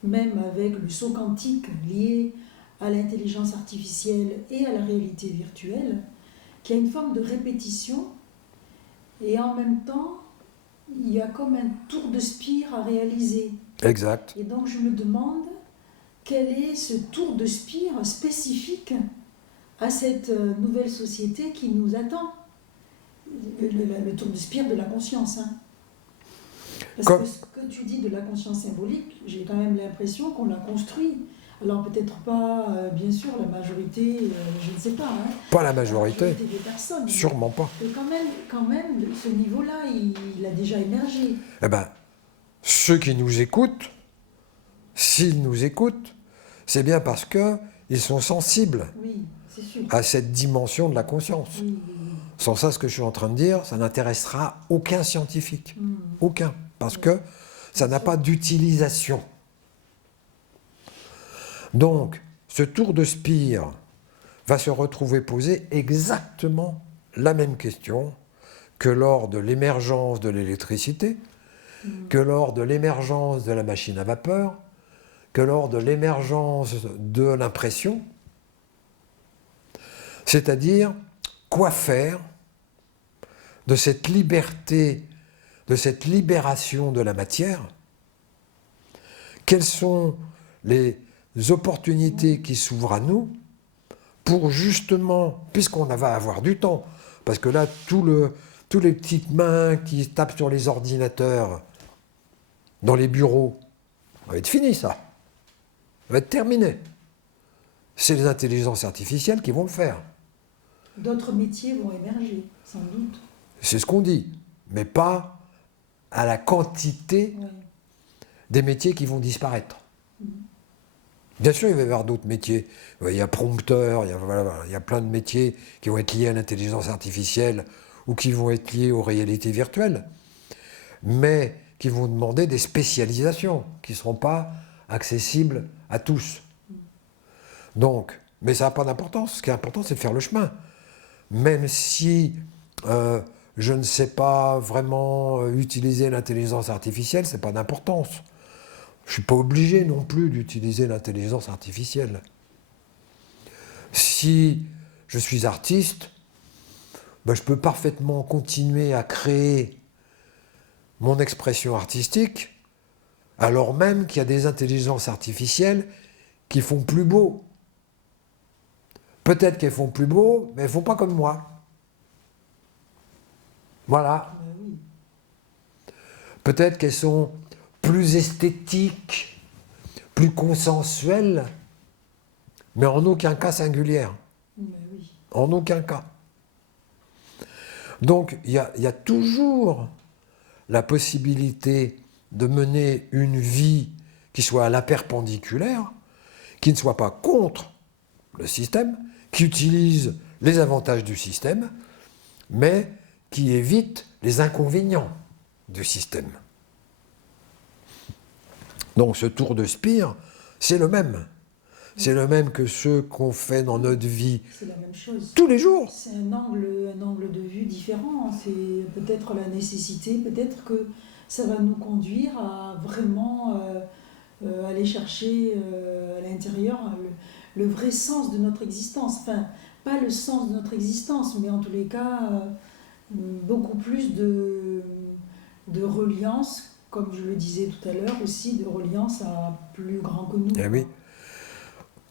même avec le saut quantique lié à l'intelligence artificielle et à la réalité virtuelle, qu'il y a une forme de répétition et en même temps, il y a comme un tour de spire à réaliser. Exact. Et donc, je me demande quel est ce tour de spire spécifique à cette nouvelle société qui nous attend. Le tour de spire de la conscience. Hein. Parce que ce que tu dis de la conscience symbolique, j'ai quand même l'impression qu'on l'a construit. Alors peut-être pas, bien sûr, la majorité, je ne sais pas. Hein, pas la majorité des personnes. Sûrement pas. Mais quand même, ce niveau-là, il a déjà émergé. Eh bien, ceux qui nous écoutent, s'ils nous écoutent, c'est bien parce qu'ils sont sensibles à cette dimension de la conscience. Oui. Sans ça, ce que je suis en train de dire, ça n'intéressera aucun scientifique. Aucun. Parce que ça n'a pas d'utilisation. Donc, ce tour de spire va se retrouver poser exactement la même question que lors de l'émergence de l'électricité, que lors de l'émergence de la machine à vapeur, que lors de l'émergence de l'impression. C'est-à-dire, quoi faire de cette liberté, de cette libération de la matière? Quelles sont les opportunités qui s'ouvrent à nous pour justement, puisqu'on va avoir du temps, parce que là, tous les petites mains qui tapent sur les ordinateurs, dans les bureaux, ça va être fini ça. Ça va être terminé. C'est les intelligences artificielles qui vont le faire. D'autres métiers vont émerger, sans doute. C'est ce qu'on dit, mais pas à la quantité des métiers qui vont disparaître. Bien sûr, il va y avoir d'autres métiers. Il y a prompteur, il y a plein de métiers qui vont être liés à l'intelligence artificielle ou qui vont être liés aux réalités virtuelles, mais qui vont demander des spécialisations qui ne seront pas accessibles à tous. Donc, mais ça n'a pas d'importance. Ce qui est important, c'est de faire le chemin. Même si je ne sais pas vraiment utiliser l'intelligence artificielle, ce n'est pas d'importance. Je ne suis pas obligé non plus d'utiliser l'intelligence artificielle. Si je suis artiste, ben je peux parfaitement continuer à créer mon expression artistique, alors même qu'il y a des intelligences artificielles qui font plus beau. Peut-être qu'elles font plus beau, mais elles ne font pas comme moi. Voilà. Oui. Peut-être qu'elles sont plus esthétiques, plus consensuelles, mais en aucun cas singulières. Oui. En aucun cas. Donc, il y a toujours la possibilité de mener une vie qui soit à la perpendiculaire, qui ne soit pas contre le système, qui utilise les avantages du système, mais qui évite les inconvénients du système. Donc ce tour de spire, c'est le même. C'est le même que ceux qu'on fait dans notre vie C'est la même chose. tous les jours. C'est un angle de vue différent. C'est peut-être la nécessité, peut-être que ça va nous conduire à vraiment aller chercher à l'intérieur le vrai sens de notre existence. Enfin, pas le sens de notre existence, mais en tous les cas, beaucoup plus de reliance, comme je le disais tout à l'heure, aussi de reliance à plus grand que nous. Eh oui.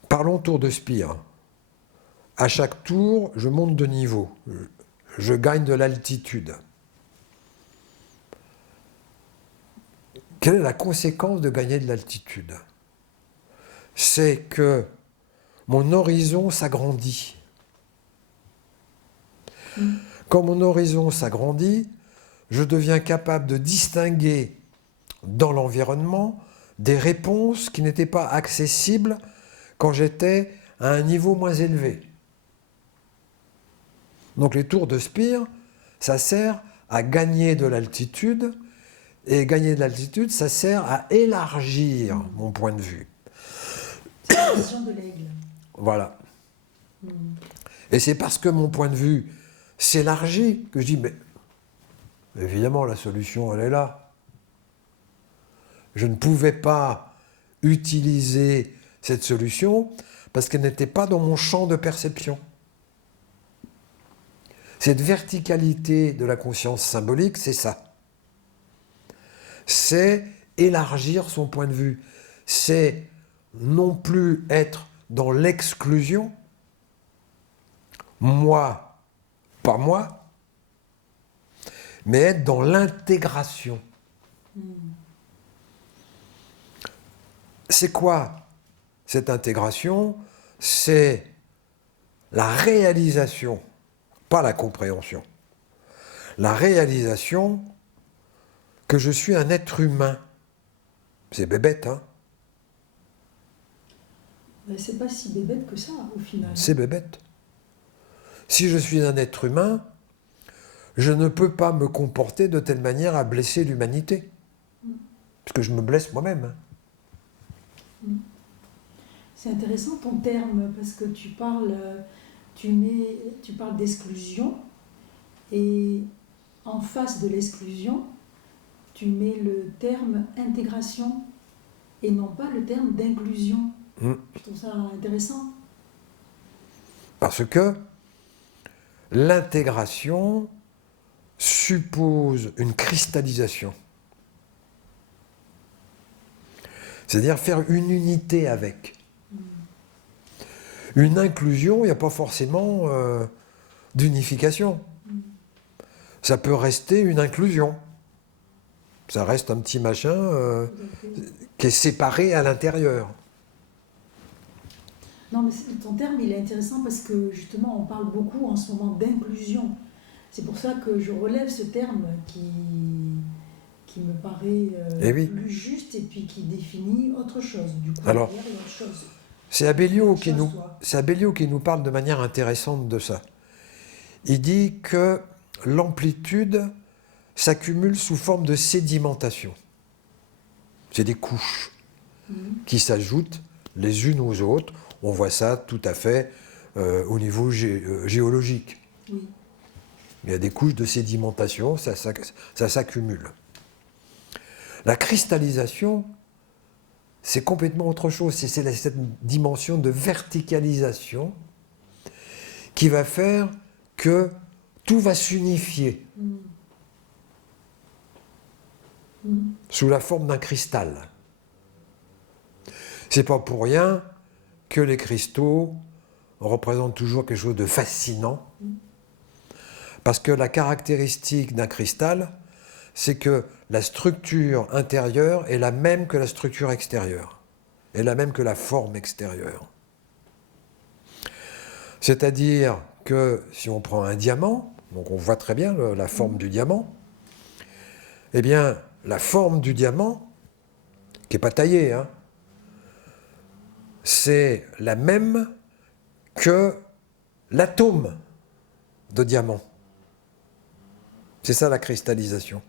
Parlons tour de spire. À chaque tour, je monte de niveau. Je gagne de l'altitude. Quelle est la conséquence de gagner de l'altitude? C'est que mon horizon s'agrandit. Quand mon horizon s'agrandit, je deviens capable de distinguer dans l'environnement des réponses qui n'étaient pas accessibles quand j'étais à un niveau moins élevé. Donc les tours de spire, ça sert à gagner de l'altitude, et gagner de l'altitude, ça sert à élargir mon point de vue. C'est la vision de l'aigle. Voilà. Et c'est parce que mon point de vue s'élargit que je dis, mais évidemment, la solution, elle est là. Je ne pouvais pas utiliser cette solution parce qu'elle n'était pas dans mon champ de perception. Cette verticalité de la conscience symbolique, c'est ça. C'est élargir son point de vue. C'est non plus être dans l'exclusion, moi, pas moi, mais être dans l'intégration. C'est quoi cette intégration? C'est la réalisation, pas la compréhension. La réalisation que je suis un être humain. C'est bébête, hein? Ben, c'est pas si bébête que ça, au final. C'est bébête. Si je suis un être humain, je ne peux pas me comporter de telle manière à blesser l'humanité. Parce que je me blesse moi-même. C'est intéressant ton terme, parce que tu parles d'exclusion, et en face de l'exclusion, tu mets le terme intégration, et non pas le terme d'inclusion. Je trouve ça intéressant. Parce que l'intégration suppose une cristallisation. C'est-à-dire faire une unité avec. Une inclusion, il n'y a pas forcément d'unification. Ça peut rester une inclusion. Ça reste un petit machin qui est séparé à l'intérieur. Non, mais ton terme, il est intéressant parce que justement, on parle beaucoup en ce moment d'inclusion. C'est pour ça que je relève ce terme qui me paraît oui. plus juste et puis qui définit autre chose. Du coup, Alors, il y a autre chose. c'est Abellio qui nous parle de manière intéressante de ça. Il dit que l'amplitude s'accumule sous forme de sédimentation. C'est des couches qui s'ajoutent les unes aux autres. On voit ça tout à fait au niveau géologique. Oui. Il y a des couches de sédimentation, ça s'accumule. La cristallisation, c'est complètement autre chose. C'est cette dimension de verticalisation qui va faire que tout va s'unifier sous la forme d'un cristal. C'est pas pour rien que les cristaux représentent toujours quelque chose de fascinant, parce que la caractéristique d'un cristal, c'est que la structure intérieure est la même que la structure extérieure, est la même que la forme extérieure. C'est-à-dire que si on prend un diamant, donc on voit très bien la forme du diamant, eh bien la forme du diamant, qui n'est pas taillée, hein, c'est la même que l'atome de diamant. C'est ça la cristallisation.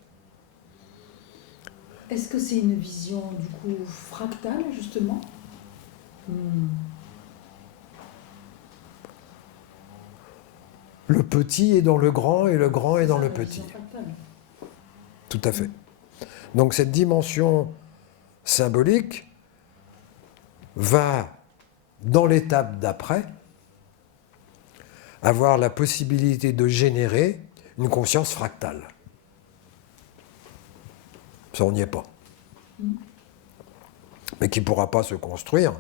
Est-ce que c'est une vision du coup fractale justement? Le petit est dans le grand et le grand est dans le petit. Tout à fait. Donc cette dimension symbolique va, dans l'étape d'après, avoir la possibilité de générer une conscience fractale. Ça, on n'y est pas. Mais qui ne pourra pas se construire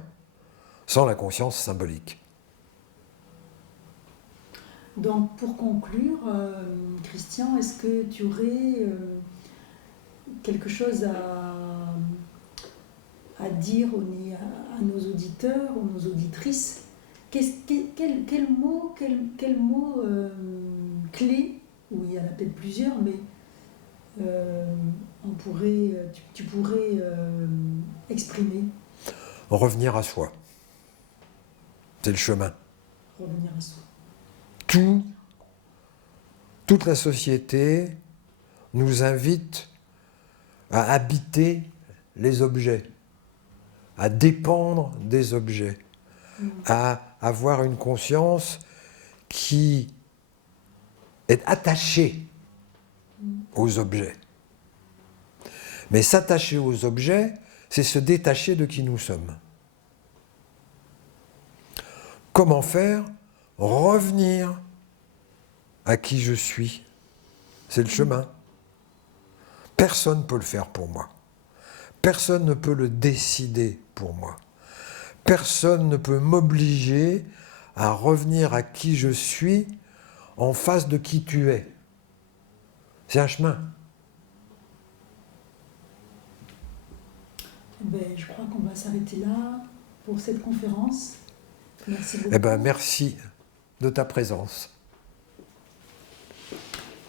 sans la conscience symbolique. Donc, pour conclure, Christian, est-ce que tu aurais quelque chose à dire à nos auditeurs, ou nos auditrices? Quel mot clé, ou il y en a peut-être plusieurs, mais tu pourrais exprimer? Revenir à soi. C'est le chemin. Revenir à soi. Toute la société nous invite à habiter les objets, à dépendre des objets, à avoir une conscience qui est attachée aux objets. Mais s'attacher aux objets, c'est se détacher de qui nous sommes. Comment faire? Revenir à qui je suis. C'est le chemin. Personne ne peut le faire pour moi. Personne ne peut le décider pour moi. Personne ne peut m'obliger à revenir à qui je suis en face de qui tu es. C'est un chemin. Je crois qu'on va s'arrêter là pour cette conférence. Merci beaucoup. Merci de ta présence.